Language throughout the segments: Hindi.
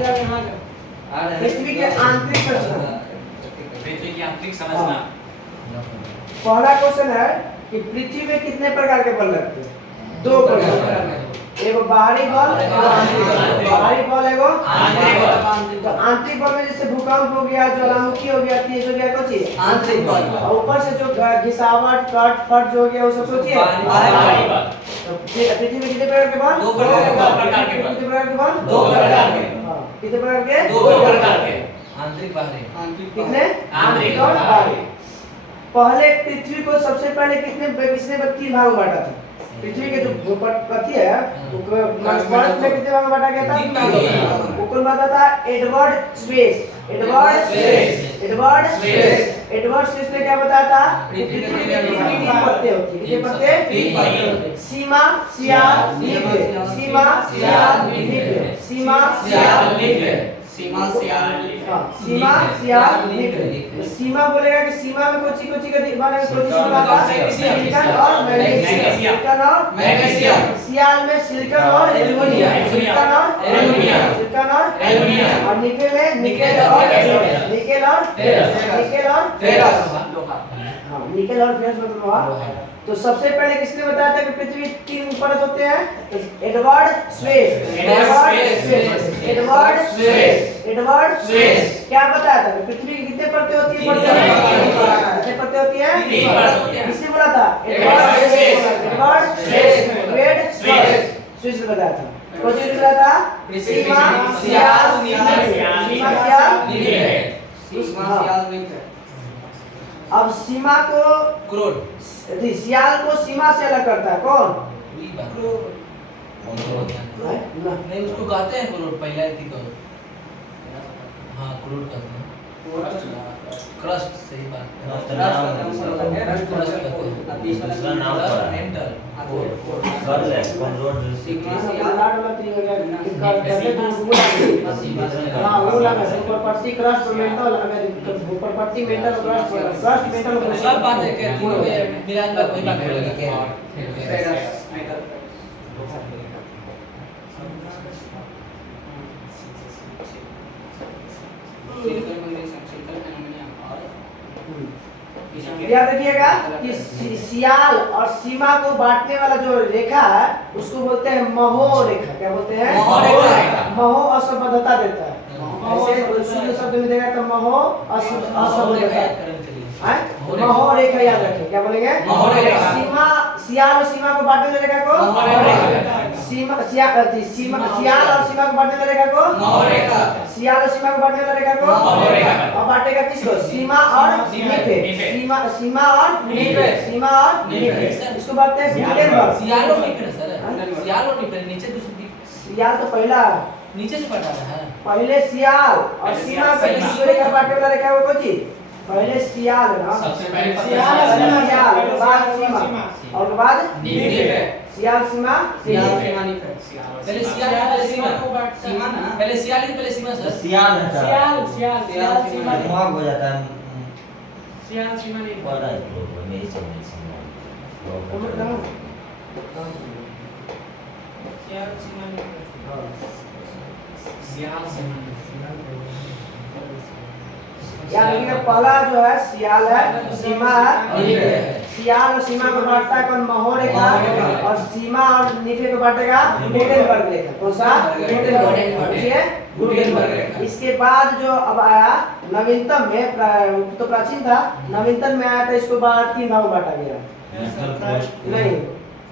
पृथ्वी के आंतरिक संरचना। पृथ्वी की आंतरिक संरचना। पहला क्वेश्चन है कि पृथ्वी में कितने प्रकार के बल लगते हैं? 2 प्रकार। एगो बाहरी बल, बाहरी बल एगो आंतरिक बल। तो आंतरिक बल में जैसे भूकंप हो गया, ज्वालामुखी हो गया, तेज हो गया, कुछ चीज आंतरिक बल। और ऊपर से जो घिसावट, कट, फट जो हो गया वो सब सोचिए बाहरी बल। तो पृथ्वी में कितने प्रकार के बल? 2 प्रकार के बल। कितने प्रकार के बल? 2 प्रकार के। कितने प्रकार के? 2 प्रकार के। आंतरिक बाहरी। कितने? आंतरिक और बाहरी। पहले पृथ्वी को सबसे पहले किसने 3 भाग में बांटा था? पृथ्वी के जो पृथ्वी है उसको भारत में कितने भाग में बांटा गया था? 3 भाग में। वो कौन बांटा था? Edward space. एडवर्ड स्पेस ने क्या बताया था? पृथ्वी के 3 पत्ते होती है। कितने पत्ते? 3 पत्ते। सीमा, सियाल, न्यूक्लियर। सीमा, सियाल, न्यूक्लियर। सीमा, सियाल, न्यूक्लियर। सीमा, सियाल, सीमा, सियाल, न्यूक्लियर। सीमा बोलेगा कि सीमा में कोची कोची का दिखवाने में कोची से बात है? सिलिकॉन और मैग्नीशियम। सिलिकॉन और मैग्नीशियम। सियाल में सिलिकॉन और एल्युमिनियम। सिलिकॉन और एल्युमिनियम। सिलिकॉन और एल्युमिनियम। और निकेल में निकेल और निकेल और निकेल और फेरस। हां, निकेल और फेरस मतलब लोहा। तो सबसे पहले किसने बताया था कि पृथ्वी 3 परत होते हैं? Edward space. एडवर्ड स्पेस क्या बताया था? पृथ्वी की कितने परतें होती है? कितने परतें होती है? 3 परत होती है। किसने बोला था? एडवर्ड स्पेस ने बताया था। कौन सी बताया था? सीमा, सियाल, न्यूक्लियर। सीमा, सियाल, न्यूक्लियर। अब सीमा को क्रोड। सियाल को सीमा से अलग करता है कौन? नहीं, उसको कहते हैं क्रोड। पहला थी करो। हाँ, क्रोड कहते हैं। क्रस्ट, सही बात है। दूसरा नाम मेंटल। कर ले रोड प्रति क्रस्ट मेंटल प्रति मेंटल क्रस्ट मेंटल सब बात है कि मिलान का कोई बात बोलेगा। याद रखिएगा कि सियाल और सीमा को बांटने वाला जो रेखा है उसको बोलते हैं महो रेखा। क्या बोलते हैं? महो असंबद्धता देता है। ऐसे शुद्ध शब्द में देगा तो महो असंबद्धता। महो रेखा याद रखिए। क्या बोलेंगे? सीमा, सियाल और सीमा को बांटने वाली रेखा को सियाल और सीमा को बांटने वाली रेखा को सियाल और सीमा को बांटने वाली रेखा को और बांटेगा किसको? सीमा और निफे। सीमा और निफे। इसको बांटते हैं गुटेनबर्ग। सियाल और निफे सर। सियाल और निफे नीचे दूसरी। सियाल तो पहला नीचे से पढ़ा है। पहले सियाल और सीमा पे किसको रेखा बांटने वाला रेखा वो कौन चीज? पहले सियाल ना, सबसे पहले सियाल और बाद सीमा और बाद निफे। सियाल सीमा निफे। पहले सियाल पहले सीमा ना। पहले सियाल ही पहले सीमा सर। सियाल सीमा वहाँ हो जाता है। सियाल सीमा नहीं पता है लोग नहीं समझ सियाल सीमा नहीं। सियाल सीमा। यानी कि पहला जो है सियाल है, सीमा है। सियाल और सीमा को बांटता है कौन? महो रेखा। और सीमा और निफे को बांटेगा गुटेनबर्ग रेखा। कौन सा? गुटेनबर्ग। इसके बाद जो अब आया नवीनतम में, तो प्राचीन था, नवीनतम में आया था, इसको 3 भाग में बांटा गया। नहीं,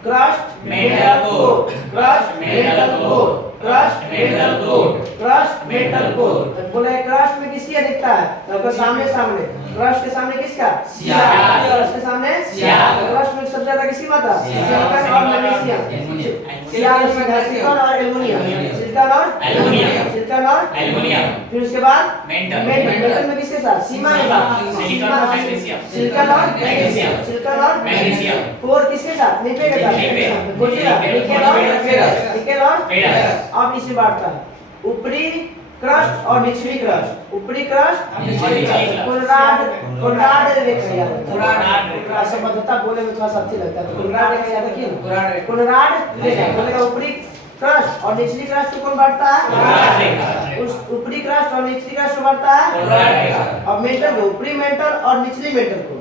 crust metal core, crust metal core, crust metal core, crust metal core. बोले क्रस्ट में किसकी दिखता है? तो सामने क्रस्ट के सामने किसका? सियाल। क्रस्ट के सामने सियाल। क्रस्ट में सबसे ज्यादा किसकी मात्रा? सिलिकॉन और मैग्नीशियम। सियाल में सिलिकॉन और एल्युमिनियम। सिलिकॉन और एल्युमिनियम। सिलिकॉन और एल्युमिनियम। फिर उसके बाद मेटल में किसके साथ? सीमा के साथ। सिलिकॉन और मैग्नीशियम। सिलिकॉन और मैग्नीशियम। सिलिकॉन और मैग्नीशियम। कोर किसके साथ? निफे के साथ। निकेल और फेरस। अब इसे बांटता है ऊपरी क्रस्ट और निचली क्रस्ट। ऊपरी क्रस्ट कोनराड रेखा याद रखिए। कोनराड संबद्धता बोले में थोड़ा सा अच्छा लगता है। कोनराड रेखा याद रखिए। कोनराड रेखा बोलेगा ऊपरी क्रस्ट और निचली क्रस्ट को कौन बांटता है? कोनराड रेखा। उस और निचली क्रस्ट को बढ़ता है पोलराइट। और मेंटल को, ऊपरी मेंटल और निचली मेंटल को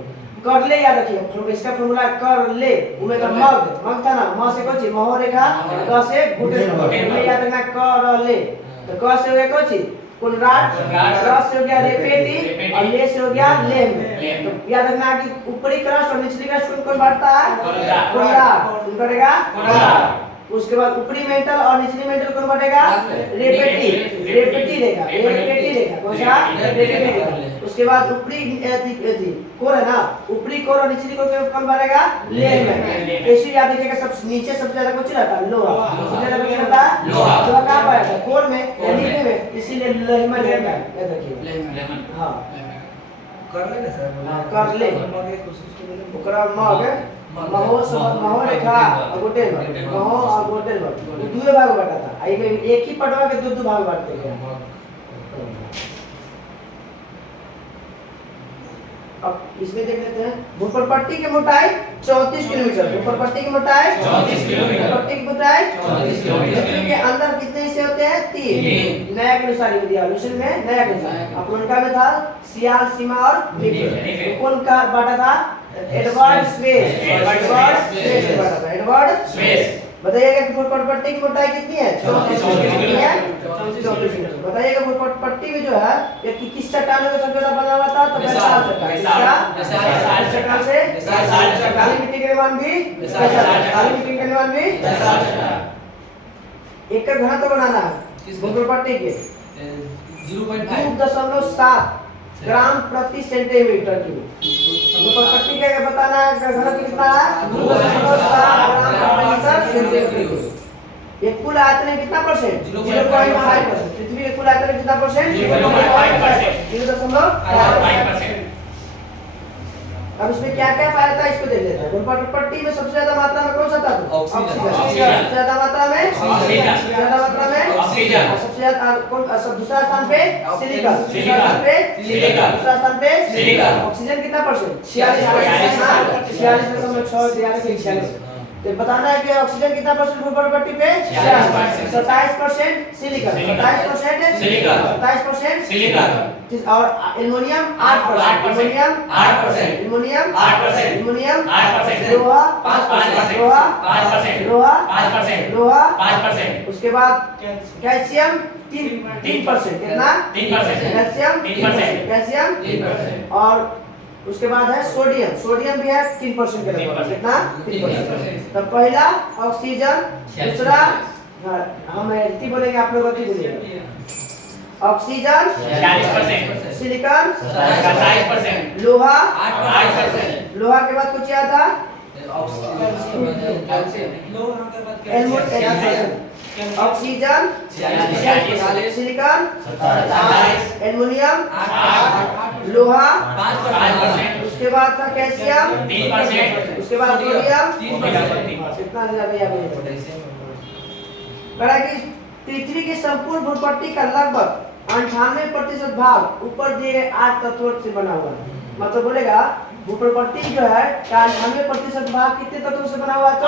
कर ले याद रखिए। इसका फॉर्मूला कर ले उमे का मग था ना, म से कोची महो रेखा, क से घुटन में याद रखना कर ले। तो क से हो गया कोची कुलराट, क से हो गया रेपेटी और ले से हो गया लेम। तो याद रखना कि ऊपरी क्रस्ट और निचली क्रस्ट कौन बढ़ता है कुलराट, कौन करेगा कुलराट। उसके बाद ऊपरी मेंटल और निचली मेंटल कौन बढ़ेगा रेपेटी, रेपेटी रेखा, रेपेटी रेखा कौन सा रेपेटी रेखा। उसके बाद ऊपरी कोर है ना, ऊपरी कोर और निचली कोर कौन बढ़ेगा लेम में। ऐसे याद रखिएगा सब नीचे सबसे ज्यादा कौन रहता है लोहा, सबसे ज्यादा कौन रहता है लोहा। लोहा कहां पर रहता है कोर में या नीचे में, इसीलिए लेमन रहता है याद रखिए। हां कर ले ना सर, कर ले ओकरा मग महो सब महो रेखा और गोटेल महो और गोटेल दुए भाग बटा था। आई में एक ही पटवा के दो भाग बांटते हैं। अब इसमें देख लेते हैं भूपरपट्टी की मोटाई 34 किलोमीटर, भूपरपट्टी की मोटाई 34 किलोमीटर, भूपरपट्टी की मोटाई 34 किलोमीटर। पृथ्वी के अंदर कितने हिस्से होते हैं 3 नया के अनुसार दिया मिशन में नया के अनुसार। अपुनका में था सियाल, सीमा और निफिल। कौन का बांटा था एडवर्ड स्पेस, एडवर्ड स्पेस बांटा था, एडवर्ड स्पेस। बताइएगा कि भूपरपट्टी की मोटाई कितनी है 34 किलोमीटर। बताइएगा भूपरपट्टी में जो है ये किस चट्टानों का सबसे ज्यादा बना हुआ था तो बेसाल्ट चट्टान से काली मिट्टी के निर्माण भी काली मिट्टी के निर्माण भी एक का घनत्व बनाना है भूपरपट्टी के 2.7 ग्राम प्रति सेंटीमीटर क्यूब। भूपरपट्टी का बताना है घनत्व कितना है 2.7 ग्राम प्रति सेंटीमीटर। ये कुल आयतन में कितना परसेंट 0.5%। पृथ्वी के कुल आयतन में कितना परसेंट 0.5%। अब इसमें क्या क्या पाया था इसको देख लेते हैं। भूपरपट्टी में सबसे ज्यादा मात्रा में कौन सा था ऑक्सीजन, सबसे ज्यादा मात्रा में ऑक्सीजन, सबसे ज्यादा मात्रा में ऑक्सीजन, सबसे ज्यादा कौन दूसरा स्थान पे सिलिकॉन, दूसरा स्थान पे सिलिकॉन, दूसरा स्थान पे सिलिकॉन। ऑक्सीजन कितना परसेंट 46.6 तो बताना है कि ऑक्सीजन कितना परसेंट भूपरपट्टी पे 27% सिलिकॉन, 27% सिलिकॉन, 27% सिलिकॉन और एल्युमिनियम 8%, एल्युमिनियम 8%, एल्युमिनियम 8%, एल्युमिनियम 8%, लोहा 5%, लोहा 5%, लोहा 5%, लोहा 5%। उसके बाद कैल्शियम 3%, कितना 3%, कैल्शियम 3%, कैल्शियम 3%। और उसके बाद है सोडियम, सोडियम भी है 3% के लगभग, कितना 3%। तो पहला ऑक्सीजन, दूसरा हम गलती बोलेंगे आप लोग गलती बोलिएगा ऑक्सीजन 40%, सिलिकॉन 27%, लोहा 8%। लोहा के बाद कुछ याद था ऑक्सीजन 40, सिलिकॉन 27, एल्युमिनियम 8, लोहा 5%, उसके बाद था कैल्शियम 3%, उसके बाद सोडियम 3%। कितना ज्यादा याद है करा कि पृथ्वी की संपूर्ण भूपट्टी का लगभग 98% भाग ऊपर दिए गए 8 तत्वों से बना हुआ है। मतलब बोलेगा भूपट्टी जो है का 98% भाग कितने तत्वों से बना हुआ है तो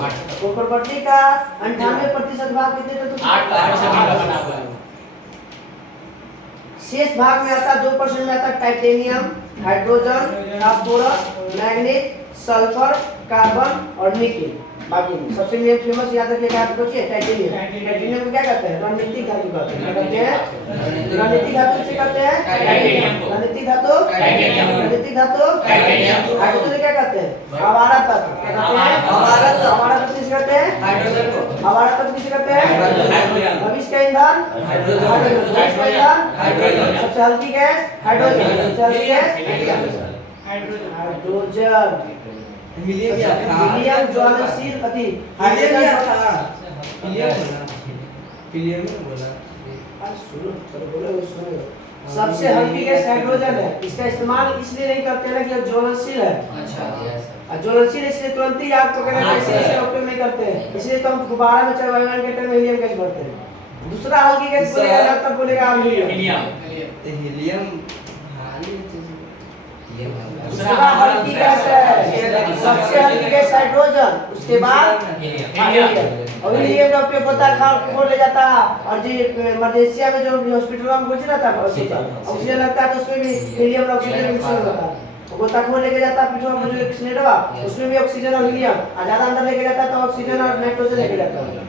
8। भूपट्टी का 98% भाग कितने तत्वों से 8 बना हुआ है। शेष भाग में आता 2% में आता titanium, hydrogen, phosphorus, manganese, sulphur, carbon और निकेल। बाकी सबसे मेन फेमस याद रखिएगा आप सोचिए टाइटेनियम। टाइटेनियम को क्या कहते हैं रणनीतिक धातु कहते हैं। क्या कहते हैं रणनीतिक धातु से कहते हैं टाइटेनियम को। रणनीतिक धातु टाइटेनियम, रणनीतिक धातु टाइटेनियम। हाइड्रोजन क्या कहते हैं आवारा तत्व। क्या कहते हैं आवारा तत्व। आवारा तत्व किसे कहते हैं हाइड्रोजन को। आवारा तत्व किसे कहते हैं हाइड्रोजन। भविष्य का ईंधन हाइड्रोजन, भविष्य का ईंधन हाइड्रोजन। सबसे हल्की गैस हाइड्रोजन, सबसे हल्की गैस हाइड्रोजन। हीलियम ज्वलनशील अति हाइड्रोजन था हीलियम में बोला सुनो चलो बोलो सुनो। सबसे हल्की गैस हाइड्रोजन है। इसका इस्तेमाल इसलिए नहीं करते ना कि ज्वलनशील है। अच्छा ज्वलनशील इसलिए तुरंत ही आग पकड़ने का इसलिए उपयोग नहीं करते हैं। इसलिए तो हम गुब्बारा में चाहे वायुमंडल के में हीलियम गैस भरते हैं। दूसरा हल्की गैस बोलेगा तब बोलेगा हीलियम। हीलियम दूसरा हल्की गैस है, सबसे हल्की गैस हाइड्रोजन, उसके बाद हीलियम। और हीलियम का उपयोग होता है खोल ले जाता है, और जो इमरजेंसी में जो हॉस्पिटल में कुछ रहता है ऑक्सीजन लगता है तो उसमें भी हीलियम और ऑक्सीजन मिक्स होता है। गोताखोर लेके जाता है पीछे में जो एक्सीलेटर उसमें भी ऑक्सीजन और हीलियम, और ज्यादा अंदर लेके जाता है तो ऑक्सीजन और नाइट्रोजन लेके जाता है।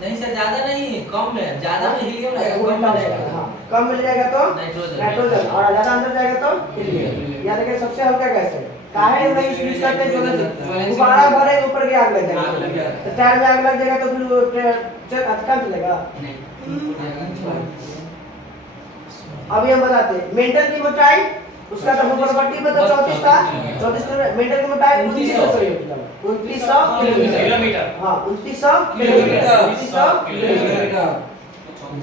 नहीं सर, ज्यादा नहीं, कम में, ज्यादा में हीलियम रहेगा, कम में रहेगा। हां, कम मिल जाएगा तो नाइट्रोजन, और ज्यादा अंदर जाएगा तो हीलियम। यानी कि सबसे हल्का गैस है। काहे नहीं यूज करते हैं जो गुब्बारा भरे ऊपर के आग लग जाएगा, तो टायर में आग लग जाएगा तो फिर चल अटका चलेगा। अभी हम बताते हैं मेंटल की मोटाई, उसका तो प्रॉपर्टी में तो 34 था, 34 मेंटल की मोटाई 2900 किलोमीटर। हां 2900 किलोमीटर,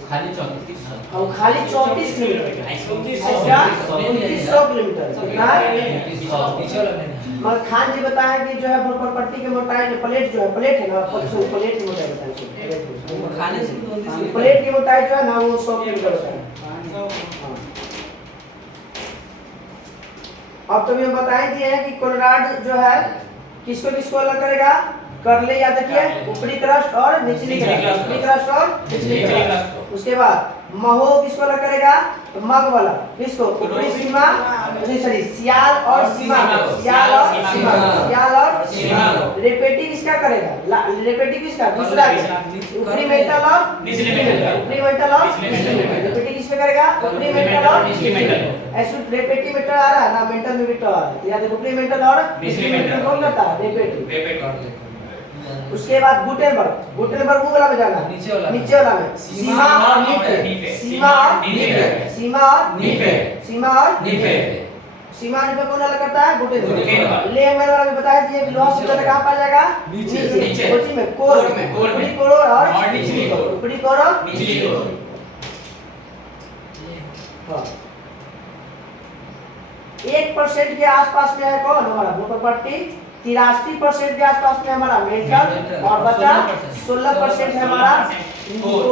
खाली 34 हम खाली 34 किलोमीटर, अच्छा 2900 किलोमीटर कितना मगर खान जी बताएं कि जो है प्रॉपर्टी की मोटाई प्लेट जो है, प्लेट है ना, प्लेट की मोटाई बताएं, खाने से प्लेट की मोटाई जो है ना वो 100 किलोमीटर होता है। अब तो हम बताएं दिए हैं कि कोलोराड जो है किसको किसको अलग करेगा, कर ले याद रखिए, ऊपरी क्रस्ट और निचली क्रस्ट, ऊपरी क्रस्ट और निचली क्रस्ट। उसके बाद महो किसको अलग करेगा, तो मग वाला किसको, ऊपरी सीमा, सॉरी सियाल और सीमा, सियाल और सीमा, सियाल और सीमा। रेपेटी किसका करेगा, रेपेटी किसका, दूसरा ऊपरी मेंटल और निचली मेंटल, ऊपरी मेंटल और निचली मेंटल। रेपेटी किस पे करेगा, ऊपरी मेंटल और निचली मेंटल। ऐसे रेपेटी मेंटल आ रहा है ना, मेंटल में भी तो आ रहा है, याद ऊपरी मेंटल और निचली मेंटल कौन करता है, रेपेटी। उसके बाद गुटेनबर्ग, गुटेनबर्ग वो वाला में जाना, नीचे वाला में सीमा और नीफे, सीमा और नीफे, सीमा और नीफे, सीमा और नीफे। सीमा नीफे कौन अलग करता है, गुटेनबर्ग। ले मैंने वाला भी बताया कि एक लॉस कितना कहां पा जाएगा, नीचे कोची में कोर, ऊपरी कोर और निचली कोर, ऊपरी कोर और निचली कोर। हां 1% के आसपास में है कौन हमारा प्रॉपर्टी, 83% के आसपास में हमारा मेंटल, और बचा 16% है हमारा कोर,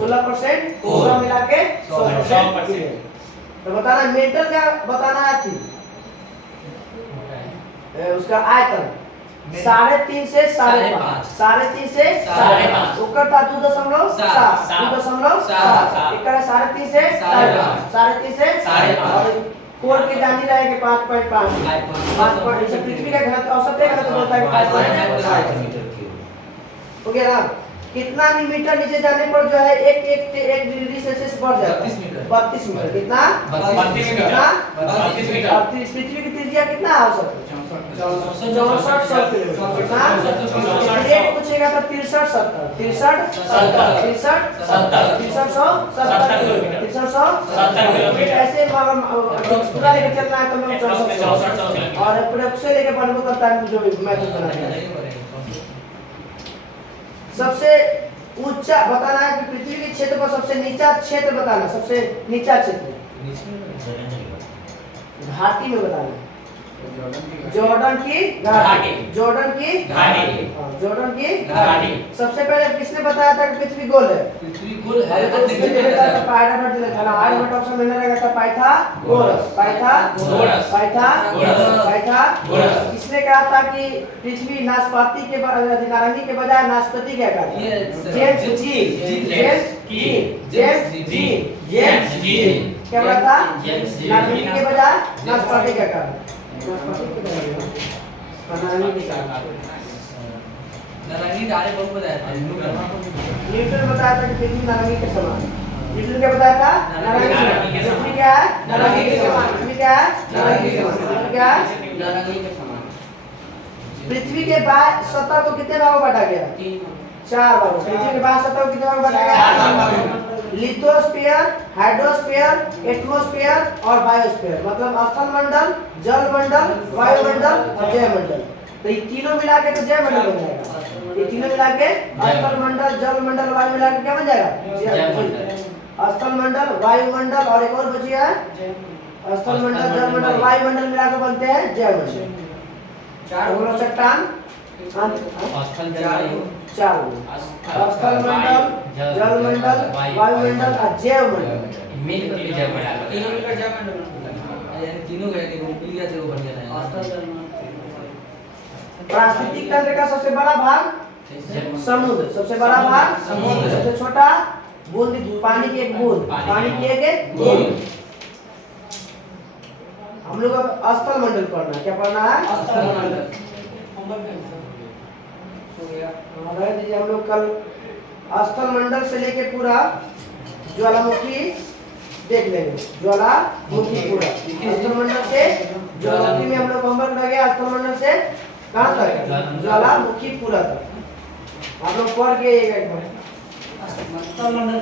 16% कोर मिला के 100%। तो बताना मेंटल का बताना है थी उसका आयतन 3.5 से 5.5, 3.5 से 5.5 ऊपर था 2.7, 2.7 एक 3.5 से 5.5, 3.5 से 5.5, और कोर के जानी रहे कि 5.5, 5 पृथ्वी का घनत्व औसत है तो बोलता है 5.5 हो गया ना। कितना मीटर नीचे जाने पर जो है 1 डिग्री सेल्सियस बढ़ जाता है, 32 मीटर। कितना 32 मीटर। और पृथ्वी की त्रिज्या कितना है औसत, 64 किलोमीटर। रेट पूछेगा तो 63 70 किलोमीटर ऐसे पूरा लेके चलना है तो 64 और प्रयोग से लेके बनबो करता है जो मैथ बनाना है। सबसे ऊंचा बताना है कि पृथ्वी के क्षेत्र पर सबसे नीचा क्षेत्र बताना, सबसे नीचा क्षेत्र घाटी में बताना, जॉर्डन की घाटी, जॉर्डन की घाटी, जॉर्डन की घाटी। सबसे पहले किसने बताया था कि पृथ्वी गोल है, पृथ्वी गोल है, उसने देखा था पाइथागोरस दिया था ना, आर्यभट्ट ऑप्शन में रहेगा था पाइथागोरस, पाइथागोरस, पाइथागोरस। किसने कहा था कि पृथ्वी नाशपाती के नारंगी के बजाय नाशपाती क्या कहता है, जेम्स जी क्या बोला था, नारंगी के बजाय नाशपाती क्या कहता है, नारंगी डाले बहुत बताया था, न्यूटन बताया था कि पृथ्वी नारंगी के समान। न्यूटन क्या बताया था, नारंगी के समान। पृथ्वी क्या है, नारंगी के समान। पृथ्वी क्या है, नारंगी के समान। पृथ्वी क्या है, नारंगी के समान। पृथ्वी के बाह्य सतह को कितने भागों में बांटा गया, 4 भागों। पृथ्वी के बाह्य सतह को कितने भागों में बांटा गया, लिथोस्फीयर, हाइड्रोस्फीयर, एटमॉस्फेयर और बायोस्फीयर। मतलब स्थल मंडल, जल मंडल, वायुमंडल और जयमंडल। तो ये तीनों मिला के तो जयमंडल बन जाएगा। ये तीनों मिला के स्थल मंडल, जल मंडल, वायु मिला के क्या बन जाएगा, जयमंडल। स्थल मंडल, वायुमंडल और एक और बची है स्थल मंडल, जल मंडल, वायुमंडल मिला के बनते हैं जयमंडल। 4 चट्टान, स्थल मंडल, जल मंडल, वायुमंडल और जैव मंडल मिलकर जयमंडल, तीनों मिलकर जयमंडल। यानी तीनों गए थे, वो मिल गया थे, वो बन गया नया। पारिस्थितिक तंत्र का सबसे बड़ा भाग समुद्र, सबसे बड़ा भाग समुद्र। सबसे छोटा बूंद, पानी की एक बूंद, पानी की एक बूंद। हम लोग अब स्थल मंडल पढ़ना है, क्या पढ़ना है? स्थल मंडल। रह दीजिए, हम लोग कल स्थल मंडल से लेके पूरा ज्वालामुखी देख लेंगे, ज्वालामुखी पूरा स्थल मंडल से ज्वालामुखी में हम लोग होमवर्क रह गया, स्थल मंडल से कहाँ तक? ज्वालामुखी पूरा तक हम लोग पढ़ के एक बार।